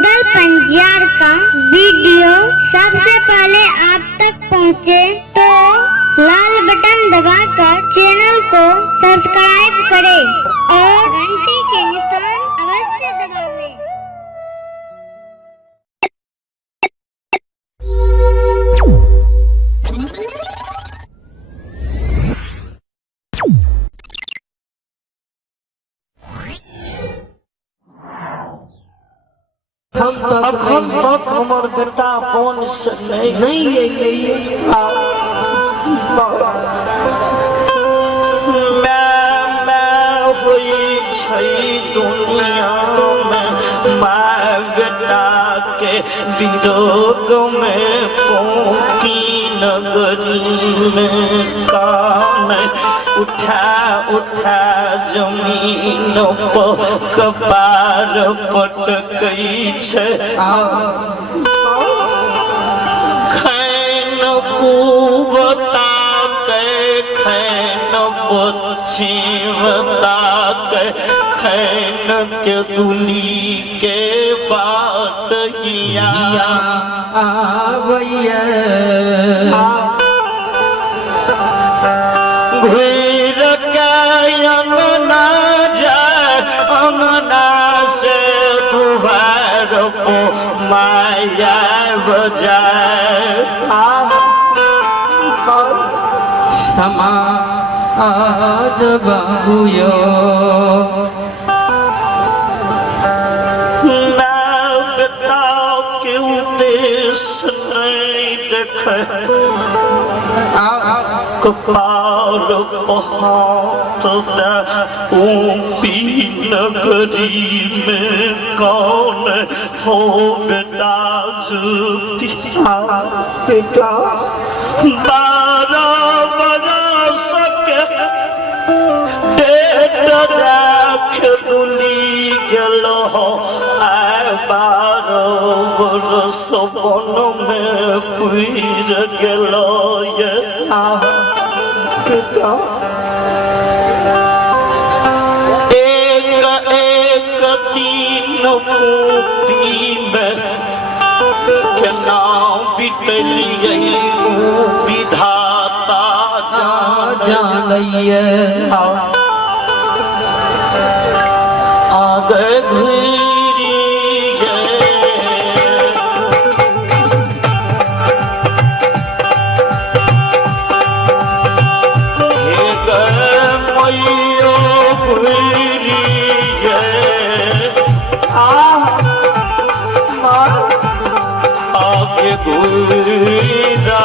रुदल पंजियार का वीडियो सबसे पहले आप तक पहुंचे तो लाल बटन दबाकर चैनल को सब्सक्राइब करें और घंटी के निशान अवश्य दबावें। अखन तक हमर बेटा फोन से नहीं मैं हुई छै दुनिया में माँ बेटा के विरोध में पोकी नगरी में कान उठा जमीन पर कपार पटकै छै खैन कुबता के खैन पश्चिमता के खैन के दुली के बाट हिया आवैया घुर के अंगना जाए अंगना से दुबार को माया बजाए समाज बाबूयो ना बेटा के उद्देश्य नहीं देखे कपार पहात ऊपी नगरी में कौन हो बेटा जुतिया बेटा 12 बरस के डेट राख दुली गेलो आय 12 बरस बन में पुर गेलो ये एक दिन मुक्ति में केना बितलिए विधाता जानइए आगे घुरी आगे गुजरा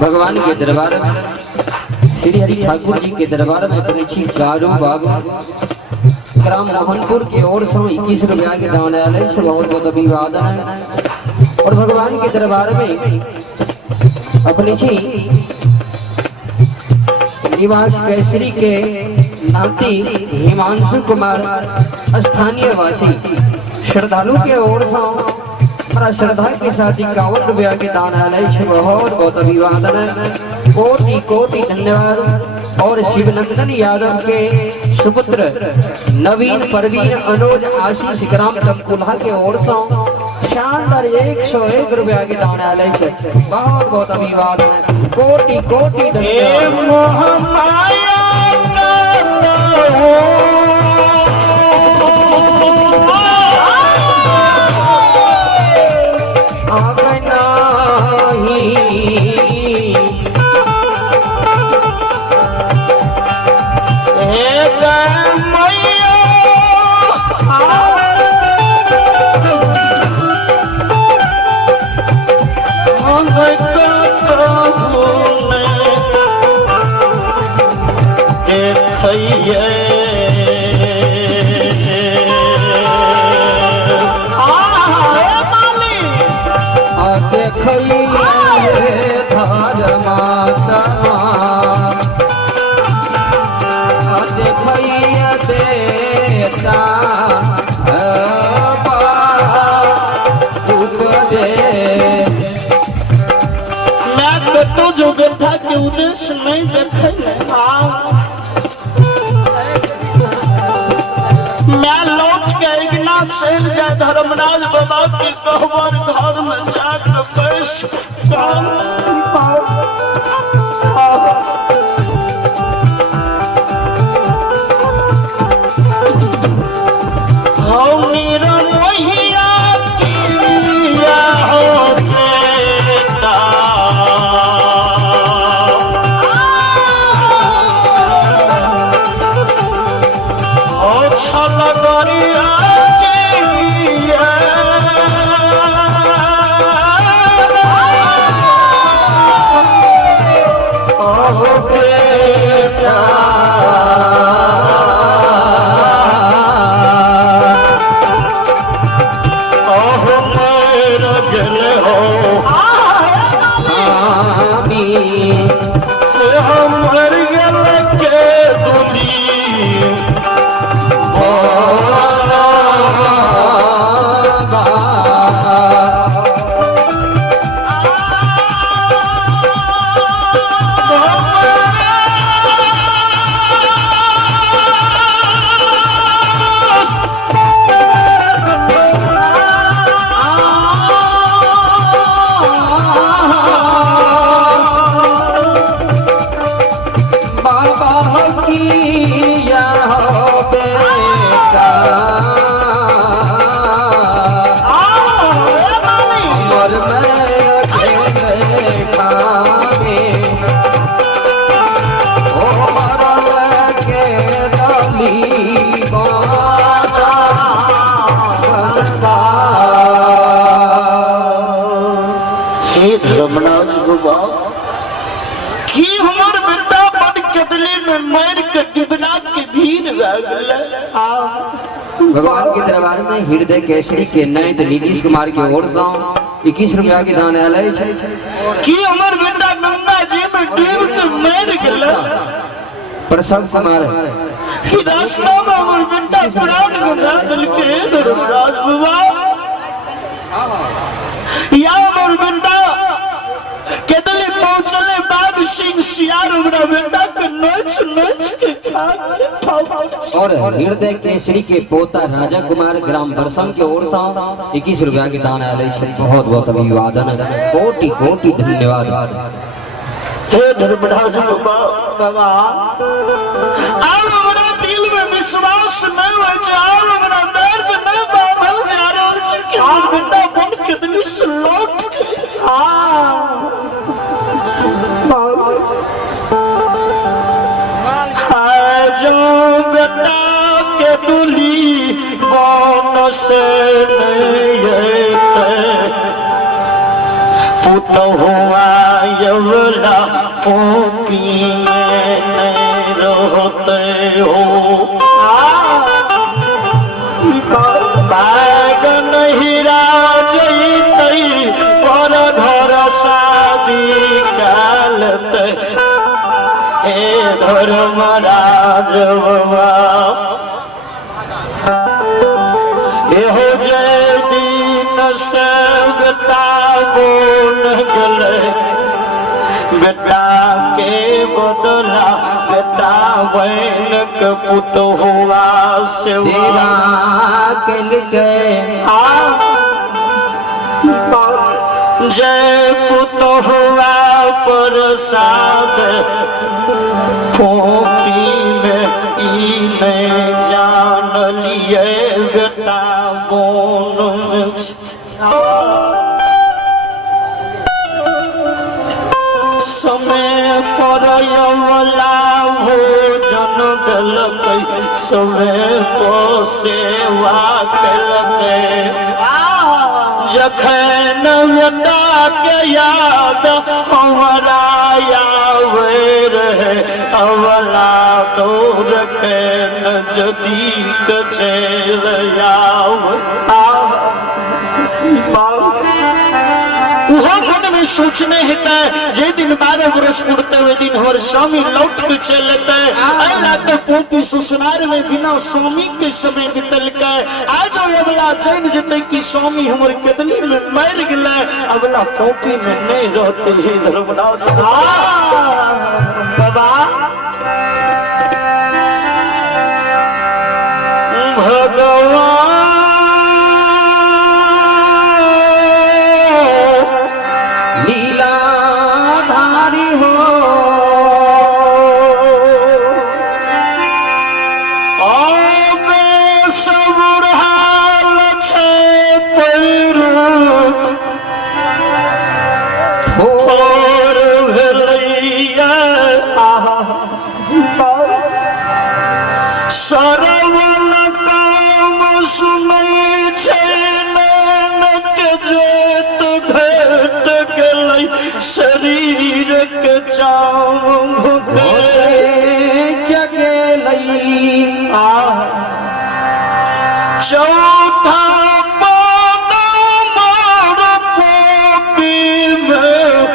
भगवान के दरबार में श्री हरि ठाकुर जी के दरबार में पहुंची गारू बाबू ग्राम मोहनपुर की ओर से 21 रुपया के दानालय से बहुत बहुत अभिवादन है। और भगवान के दरबार में अपनी निवास केसरी के नाती हिमांशु कुमार स्थानीय वासी श्रद्धालु के ओर से बड़ा श्रद्धा के साथ 51 रुपया के दानालय से बहुत बहुत अभिवादन है। कोटि कोटि धन्यवाद। और शिवनंदन यादव के सुपुत्र नवीन परवीन अनुज आशीष ग्राम तमकुल्हा के ओर से शानदार 101 रुपया के दानालय से बहुत बहुत अभिवादन है। कोटि कोटि धन्यवाद। जो बेटा के उद्देश्य नहीं देखे मैं लौट के एक ना चल जाए धर्मराज बाबा के कहवर घर में जाकर बैस धर्मराज बाबा कि हमर बेटा बड़ कदली में मार के डिबना के भीड़ भगवान के दरबार में हृदय केसरी के नयन नीतीश कुमार की ओर से 21 रुपया के दानालय कि हमर बेटा गंगा जी में डूब के मर गेल प्रसव कुमार कि रास्ता में हमर बेटा प्राण गंगा दल के धर्मराज बाबा या हमर बेटा केदली पहुंचले बाग सिंह सियार हमरा बेटा के नोच नोच के खा। और हृदय केसरी के पोता राजा कुमार ग्राम बरसम की ओर से 21 रुपया के दानालय से बहुत बहुत अभिवादन कोटि कोटि धन्यवाद। हे धर्मराज बाबा अब हमरा दिल में विश्वास नहीं हो जाओ हमरा दर्द नहीं बांधल जा रहल छै कि हम बेटा बन केदली से लौट जो बेटा के दुली बन से नहीं पुत हुआ यवला पोकी में रहते हो बागन हीरा जैतई पर घर शादी कालते हे धर्मराज बाबा एहो जय दिन से बेटा बोन गले बेटा के बदला बेटा बहन के पुत हुआ सेवा के लिखे जय पुत हुआ प्रसाद पोपी में ई नहीं जान लिए बेटा बोन में समय पर यमला भोजन दिलकै समय पर सेवा केलकै जखन बेटा के याद हमरा आवे रहे अवला दौड़ के नजदीक चल मन में सोचने हेतै जे दिन 12 बरस पुरते वे दिन हमारे स्वामी लौट के चलते तो पोपी ससुराल में बिना स्वामी के समय बितल के आज अबला चैन जते कि स्वामी हमर कदली में मर गए अबला पोपी में नहीं रहते ही धर्मराज बाबा भगवान लीलाधारी हो सरवन काम सुनै छै नानक जेत भेट गेलै शरीर के चाम जगेलै चौथा पान मार पोपी में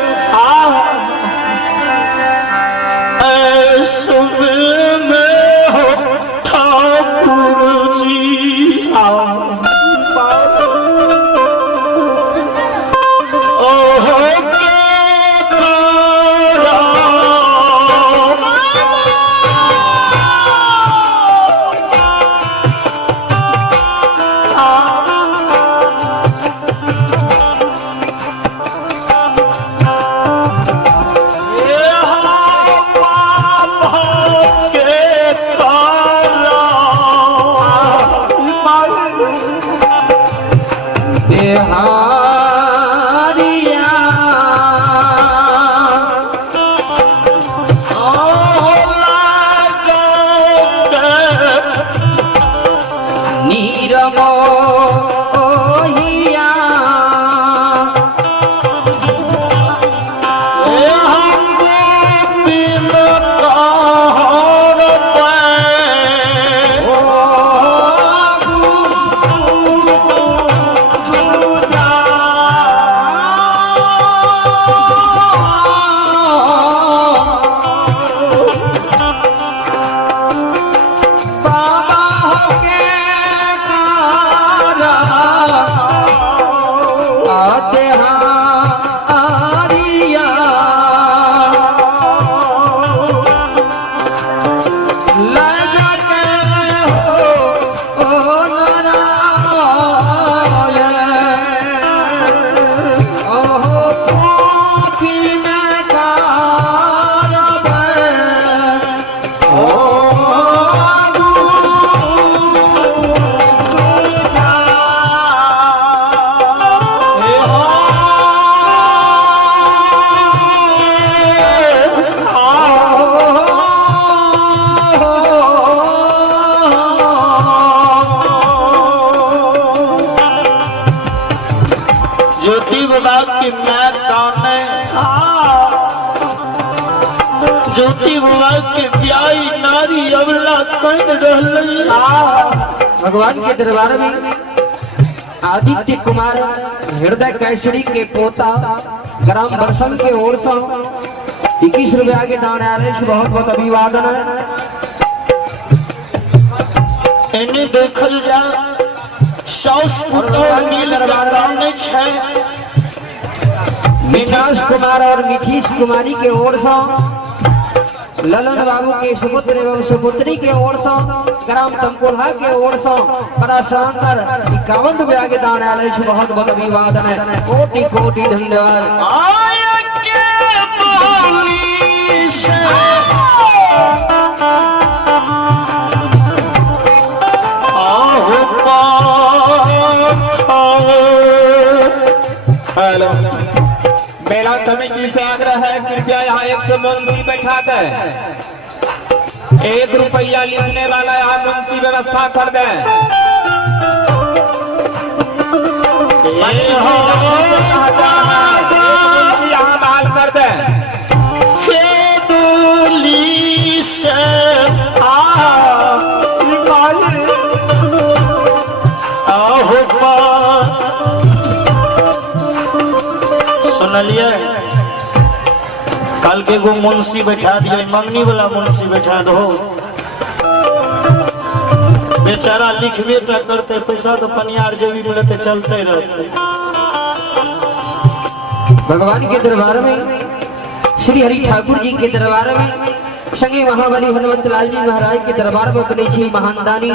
ज्योति बुआ के प्यारी नारी अवला कह रही। भगवान के दरबार में आदित्य कुमार हृदय कैसरी के पोता ग्राम बरसन के ओर से 21 रुपया के दान आने से बहुत बहुत अभिवादन है। इन्हें देखल जा साउस पुतौह मिल करने छे। मिठास कुमार और मिठीस कुमारी के ओर से ललन बाबू के सुपुत्र एवं सुपुत्री के ओर से ग्राम तमकोल्हा के ओर से बड़ा शानदार 51 रुपया के दान आने से बहुत बहुत अभिवादन है। कोटि कोटि धन्यवाद। आय के बोली से आहो हेलो मेला कमेटी से आग्रह है कृपया यहाँ एक से मुंशी बैठा दे। 1 रुपया लिखने वाला यहाँ मुंशी व्यवस्था कर दे। यहाँ बहाल कर दे। खेदुली से सुनलिए कल के गो मुंशी बैठा दिए मंगनी वाला मुंशी बैठा दो। बेचारा लिखबे तो करते पैसा तो पनियार जेबी में लेते चलते रहते। भगवान के दरबार में श्री हरि ठाकुर जी के दरबार में संगे महाबली हनुमत लाल जी महाराज के दरबार में अपने श्री महानदानी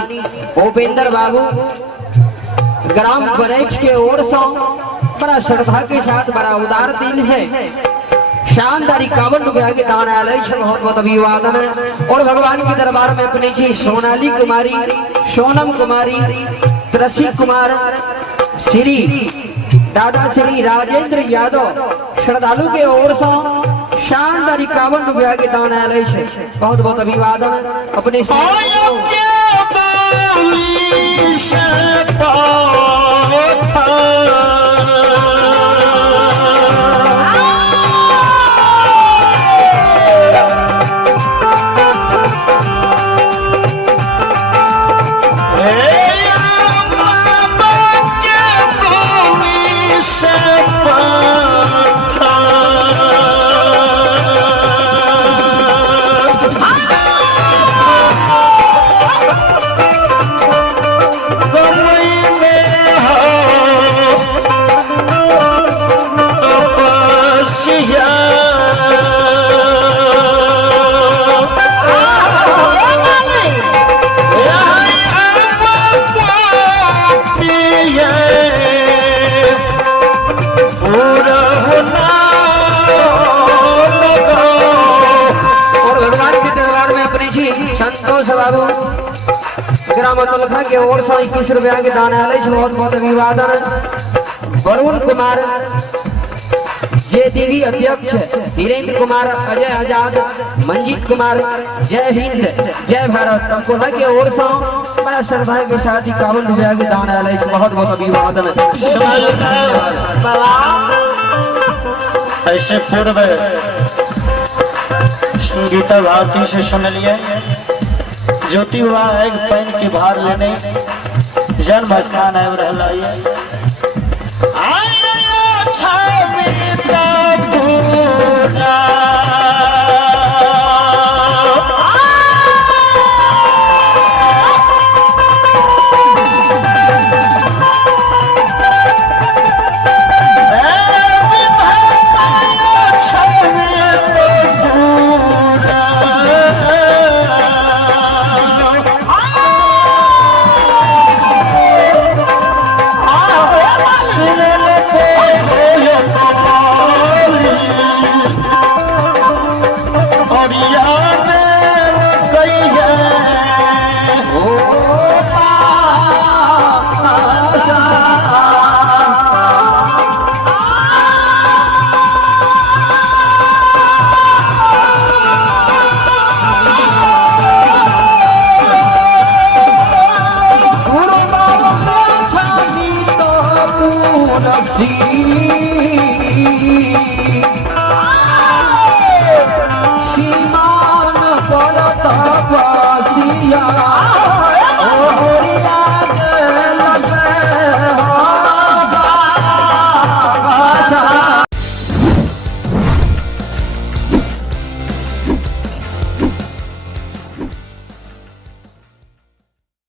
उपेंद्र बाबू ग्राम बरेठ के ओर से बड़ा श्रद्धा के साथ बड़ा उदार दिल से शानदार 51 रुपया के दान आलय से बहुत बहुत अभिवादन है। और भगवान के दरबार में अपनी जी सोनाली कुमारी, सोनम कुमारी, त्रसी कुमार, श्री दादा श्री राजेंद्र यादव श्रद्धालु के ओर से शानदार 51 रुपया के दान आलय से बहुत बहुत अभिवादन है। अपने संतोष बाबू ग्राम तलखा के ओर से 21 रुपया के दान आलय से बहुत बहुत अभिवादन। वरुण कुमार जय देवी अध्यक्ष, धीरेन्द्र कुमार, अजय आजाद, मंजीत कुमार, जय हिंद जय भारत तमकोल्हा के ओर से बड़ा श्रद्धा के साथ 51 रुपया के दान आलय से बहुत बहुत अभिवादन। ऐसे पूर्व संगीता भारती से सुन लिए ज्योति हुआ एक पैन की भार लेने जन्म स्थान है रहलाइए।